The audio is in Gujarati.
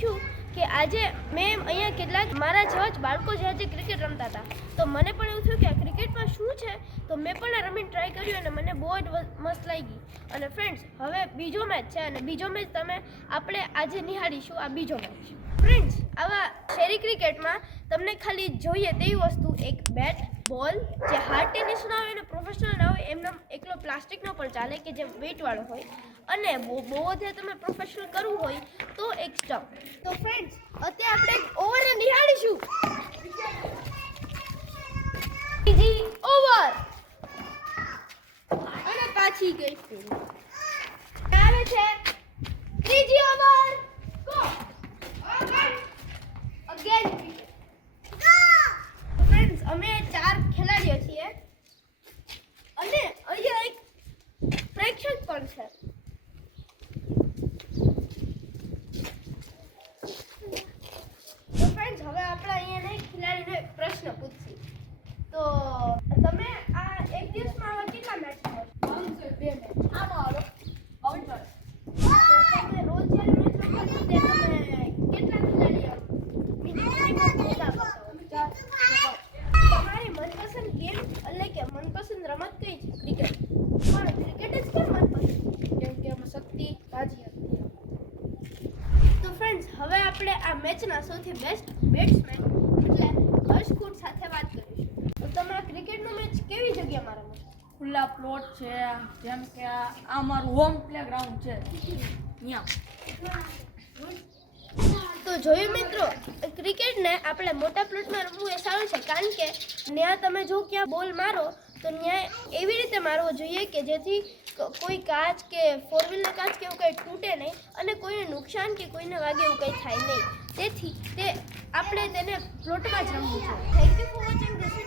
થયું કે આજે મેં અહીંયા કેટલાક મારા જેવા જ બાળકો જે આજે ક્રિકેટ રમતા હતા, તો મને પણ એવું થયું કે આ ક્રિકેટમાં શું છે, તો મેં પણ આ રમીને ટ્રાય કર્યું અને મને બહુ જ મસ્ત લાગી. અને ફ્રેન્ડ્સ, હવે બીજો મેચ છે અને બીજો મેચ આપણે આજે નિહાળીશું. આ બીજો મેચ ફ્રેન્ડ્સ, આવા શેરી ક્રિકેટમાં તમને ખાલી જોઈએ તેવી વસ્તુ એક બેટ, બોલ, જે હાર્ડ ટેનિસ ના હોય અને પ્રોફેશનલ ના હોય એમનો એકલો પ્લાસ્ટિકનો પણ ચાલે કે જે વેઇટવાળો હોય, અને બહુ વધારે તમે પ્રોફેશનલ કરવું હોય તો એક સ્ટમ્પ. તો ફ્રેન્ડ્સ, અત્યારે આપણે ઓવરને નિહાળીશું. બીજી ઓવર અને પાછી ગઈ ફિલ્ડ. આવે છે ત્રીજી ઓવર. Go again. ફ્રેન્ડ્સ, અમે 4 ખેલાડીઓ છીએ અને અહીંયા એક પ્રેક્ષક પણ છે. તો ફ્રેન્ડ્સ, હવે આપણે અહીંયા એક ખેલાડીને એક પ્રશ્ન પૂછીએ. તો તમે આ એક દિવસમાં આવા કેટલા મેચ રમો છો? 2 મેચ. આનો હાલો કાઉન્ટર. તમે રોજ જ્યારે મેચ રમો છો તે તમે કેટલા ખેલાડીઓ તમારી મનપસંદ ગેમ એટલે કે મનપસંદ રમત કઈ છે? ક્રિકેટ. પણ ક્રિકેટ જ કેમ મનપસંદ? કેમ કે એમાં શક્તિ તાજી હતી. તો ફ્રેન્ડ્સ, હવે આપણે આ મેચના સૌથી બેસ્ટ બેટ્સમેન એટલે હર્ષ કુટ સાથે વાત કરીશું. તો તમે આ ક્રિકેટનો મેચ કેવી જગ્યામાં રમો છો? ખુલ્લા પ્લોટ છે, જેમ કે આ મારું હોમ પ્લેગ્રાઉન્ડ છે ત્યાં. તો જોયું મિત્રો, ક્રિકેટને આપણે મોટા પ્લોટમાં રમવું એ સારું છે, કારણ કે ત્યાં તમે જો ક્યાં બોલ મારો તો ત્યાં એવી રીતે મારવો જોઈએ કે જેથી કોઈ કાચ કે 4 વ્હીલના કાચ કે એવું કંઈ તૂટે નહીં અને કોઈને નુકસાન કે કોઈને વાગે એવું કંઈ થાય નહીં. તેથી આપણે તેને પ્લોટમાં જ રમવું જોઈએ. Thank you for watching this.